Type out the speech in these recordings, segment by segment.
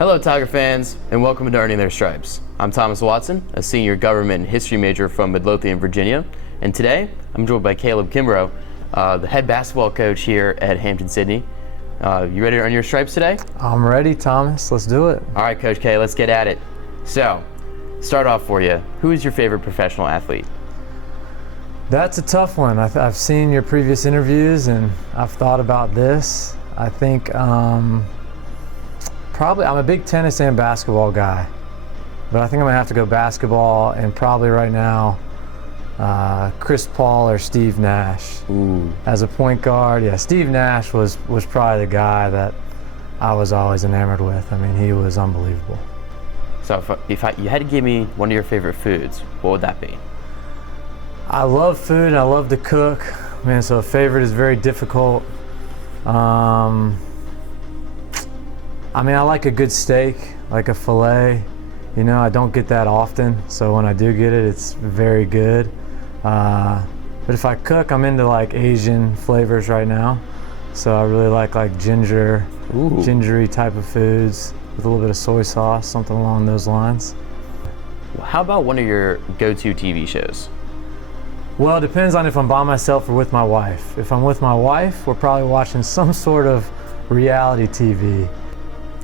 Hello, Tiger fans, and welcome to Earning Their Stripes. I'm Thomas Watson, a senior government and history major from Midlothian, Virginia, and today I'm joined by Coach Kimbrough, the head basketball coach here at Hampden-Sydney. You ready to earn your stripes today? I'm ready, Thomas. Let's do it. All right, Coach K, let's get at it. So, start off for you. Who is your favorite professional athlete? That's a tough one. I've seen your previous interviews and I've thought about this. I think probably I'm a big tennis and basketball guy, but I think I'm gonna have to go basketball and probably right now Chris Paul or Steve Nash. Ooh. As a point guard. Yeah, Steve Nash was probably the guy that I was always enamored with. I mean, he was unbelievable. So if you had to give me one of your favorite foods, what would that be? I love food and I love to cook. Man, so a favorite is very difficult. I mean, I like a good steak, like a filet. You know, I don't get that often, so when I do get it, it's very good. But if I cook, I'm into like Asian flavors right now. So I really like ginger, gingery type of foods with a little bit of soy sauce, something along those lines. How about one of your go-to TV shows? Well, it depends on if I'm by myself or with my wife. If I'm with my wife, we're probably watching some sort of reality TV.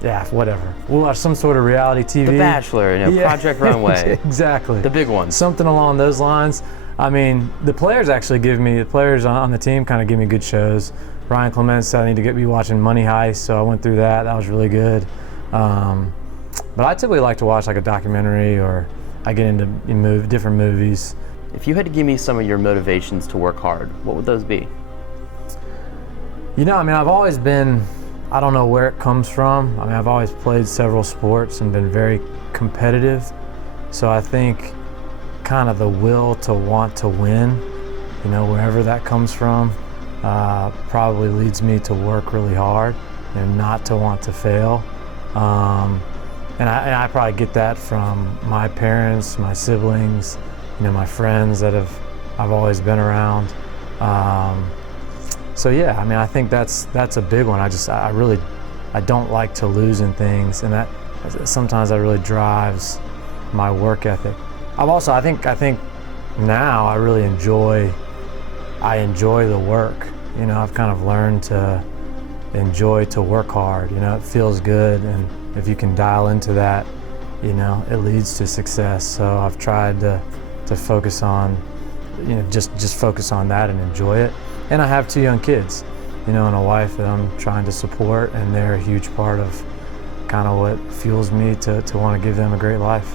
Yeah, whatever. We'll watch some sort of reality TV. The Bachelor, Yeah. Project Runway. Exactly. The big ones. Something along those lines. I mean, the players on the team kind of give me good shows. Ryan Clements said I need to be watching Money Heist, so I went through that. That was really good. But I typically like to watch like a documentary, or I get into different movies. If you had to give me some of your motivations to work hard, what would those be? You know, I mean, I've always been, I don't know where it comes from. I mean, I've always played several sports and been very competitive. So I think kind of the will to want to win, you know, wherever that comes from, probably leads me to work really hard and not to want to fail. And I probably get that from my parents, my siblings, you know, my friends that I've always been around. So yeah, I mean, I think that's a big one. I don't like to lose in things, and that sometimes that really drives my work ethic. I think now I really enjoy the work. You know, I've kind of learned to enjoy to work hard. You know, it feels good, and if you can dial into that, you know, it leads to success. So I've tried to focus on, you know, just focus on that and enjoy it. And I have 2 young kids, you know, and a wife that I'm trying to support, and they're a huge part of kind of what fuels me to want to give them a great life.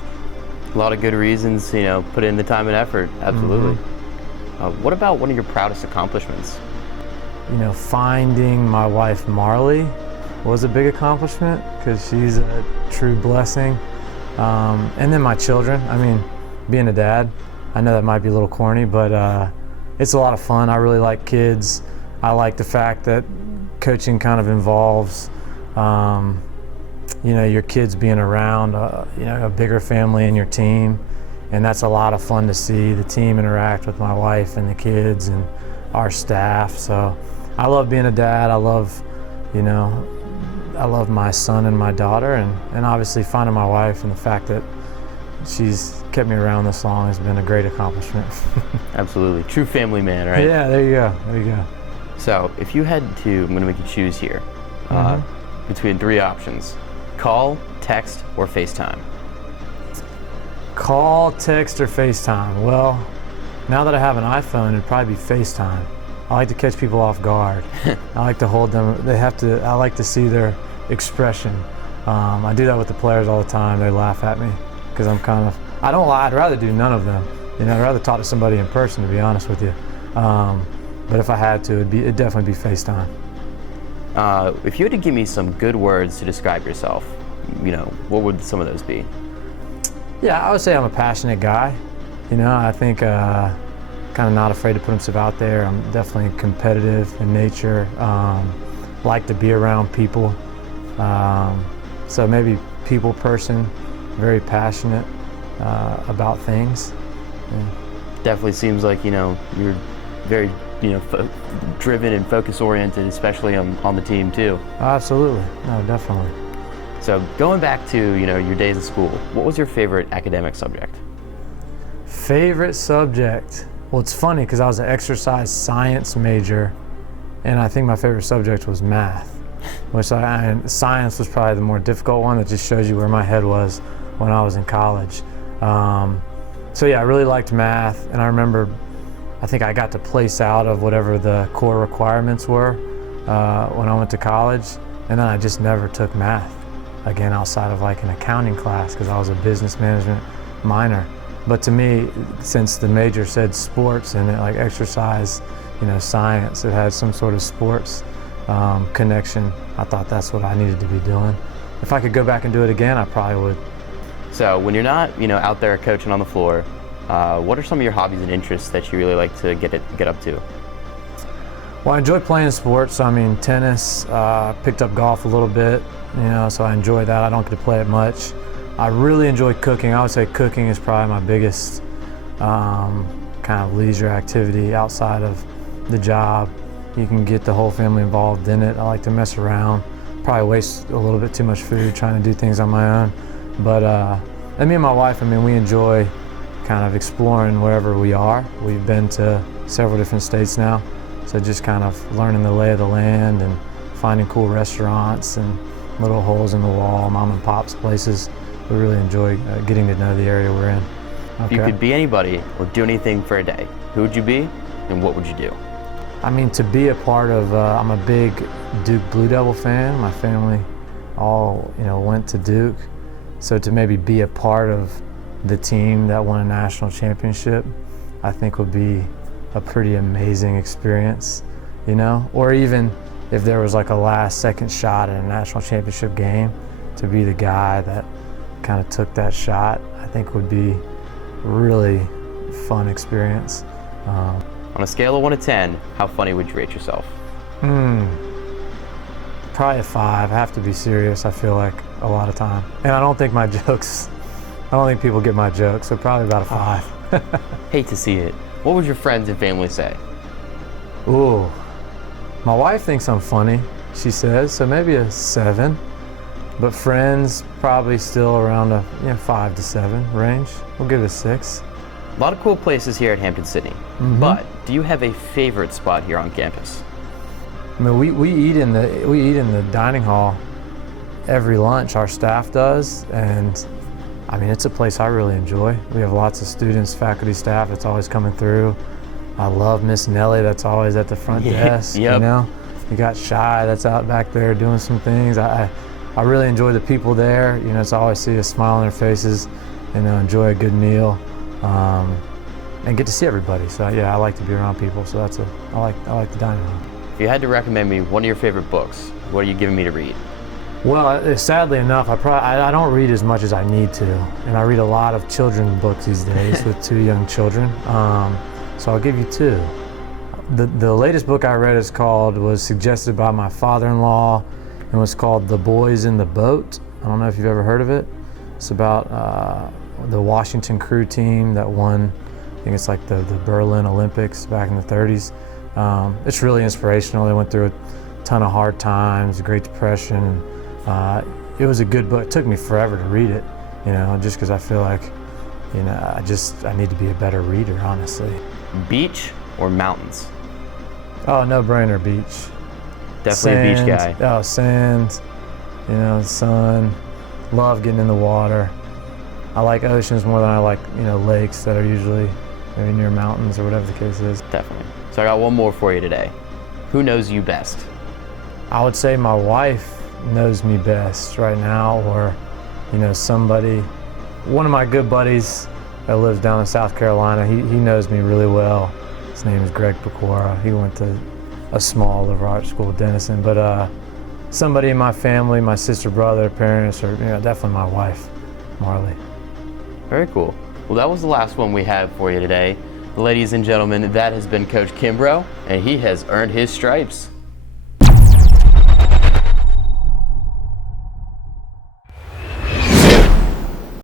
A lot of good reasons, you know, put in the time and effort, absolutely. What about one of your proudest accomplishments? You know, finding my wife Marley was a big accomplishment because she's a true blessing. And then my children, I mean, being a dad, I know that might be a little corny, but it's a lot of fun. I really like kids. I like the fact that coaching kind of involves, you know, your kids being around, you know, a bigger family in your team. And that's a lot of fun to see the team interact with my wife and the kids and our staff. So I love being a dad. I love my son and my daughter, and obviously finding my wife, and the fact that she's kept me around this long has been a great accomplishment. Absolutely. True family man, right? Yeah, there you go. There you go. So if you had to, I'm going to make you choose here, between 3 options: call, text, or FaceTime. Call, text, or FaceTime. Well, now that I have an iPhone, it'd probably be FaceTime. I like to catch people off guard. I like to hold them. I like to see their expression. I do that with the players all the time. They laugh at me because I don't lie. I'd rather do none of them. You know, I'd rather talk to somebody in person, to be honest with you. But if I had to, it'd definitely be FaceTime. If you had to give me some good words to describe yourself, you know, what would some of those be? Yeah, I would say I'm a passionate guy. You know, I think kind of not afraid to put himself out there. I'm definitely competitive in nature. Like to be around people. So maybe people person, very passionate about things. Yeah. Definitely seems like, you know, you're very, you know, driven and focus oriented, especially on the team too. Absolutely, no, definitely. So going back to, your days of school, what was your favorite academic subject? Favorite subject? Well, it's funny because I was an exercise science major, and I think my favorite subject was math, which science was probably the more difficult one. That just shows you where my head was when I was in college. So yeah, I really liked math, and I remember, I think I got to place out of whatever the core requirements were when I went to college, and then I just never took math again outside of like an accounting class because I was a business management minor. But to me, since the major said sports and like exercise, science, it had some sort of sports connection. I thought that's what I needed to be doing. If I could go back and do it again, I probably would. So when you're not, out there coaching on the floor, what are some of your hobbies and interests that you really like to get up to? Well, I enjoy playing sports. I mean, tennis, picked up golf a little bit, so I enjoy that. I don't get to play it much. I really enjoy cooking. I would say cooking is probably my biggest kind of leisure activity outside of the job. You can get the whole family involved in it. I like to mess around. Probably waste a little bit too much food trying to do things on my own. But and me and my wife, we enjoy kind of exploring wherever we are. We've been to several different states now. So just kind of learning the lay of the land and finding cool restaurants and little holes in the wall, mom and pop's places. We really enjoy getting to know the area we're in. If you could be anybody or do anything for a day, who would you be and what would you do? To be a part of, I'm a big Duke Blue Devil fan. My family all, went to Duke. So to maybe be a part of the team that won a national championship, I think would be a pretty amazing experience, Or even if there was like a last second shot in a national championship game, to be the guy that kind of took that shot, I think would be a really fun experience. On a scale of 1 to 10, how funny would you rate yourself? Probably a 5. I have to be serious, I feel like, a lot of time. And I don't think people get my jokes, so probably about a 5. Hate to see it. What would your friends and family say? Ooh, my wife thinks I'm funny, she says, so maybe a 7. But friends, probably still around a 5 to 7 range. We'll give it a 6. A lot of cool places here at Hampden-Sydney, but do you have a favorite spot here on campus? We eat in the dining hall every lunch. Our staff does, and it's a place I really enjoy. We have lots of students, faculty, staff that's always coming through. I love Miss Nellie that's always at the front desk. Yep. You got Shy that's out back there doing some things. I really enjoy the people there. It's always see a smile on their faces, and enjoy a good meal, and get to see everybody. So yeah, I like to be around people. So I like the dining room. If you had to recommend me one of your favorite books, what are you giving me to read? Well, sadly enough, I don't read as much as I need to, and I read a lot of children's books these days with 2 young children. So I'll give you 2. The latest book I read was suggested by my father-in-law, and was called The Boys in the Boat. I don't know if you've ever heard of it. It's about the Washington crew team that won, I think it's like the Berlin Olympics back in the 30s. It's really inspirational. They went through a ton of hard times, the Great Depression. It was a good book. It took me forever to read it, just because I feel like, I need to be a better reader, honestly. Beach or mountains? Oh, no brainer, beach. Definitely Sand, a beach guy. Oh, sand, sun. Love getting in the water. I like oceans more than I like, lakes that are usually maybe near mountains or whatever the case is. Definitely. So I got one more for you today. Who knows you best? I would say my wife knows me best right now, or somebody. One of my good buddies that lives down in South Carolina, he knows me really well. His name is Greg Pecora. He went to a small liberal arts school, Denison. But somebody in my family, my sister, brother, parents, or definitely my wife, Marley. Very cool. Well, that was the last one we have for you today. Ladies and gentlemen, that has been Coach Kimbrough, and he has earned his stripes.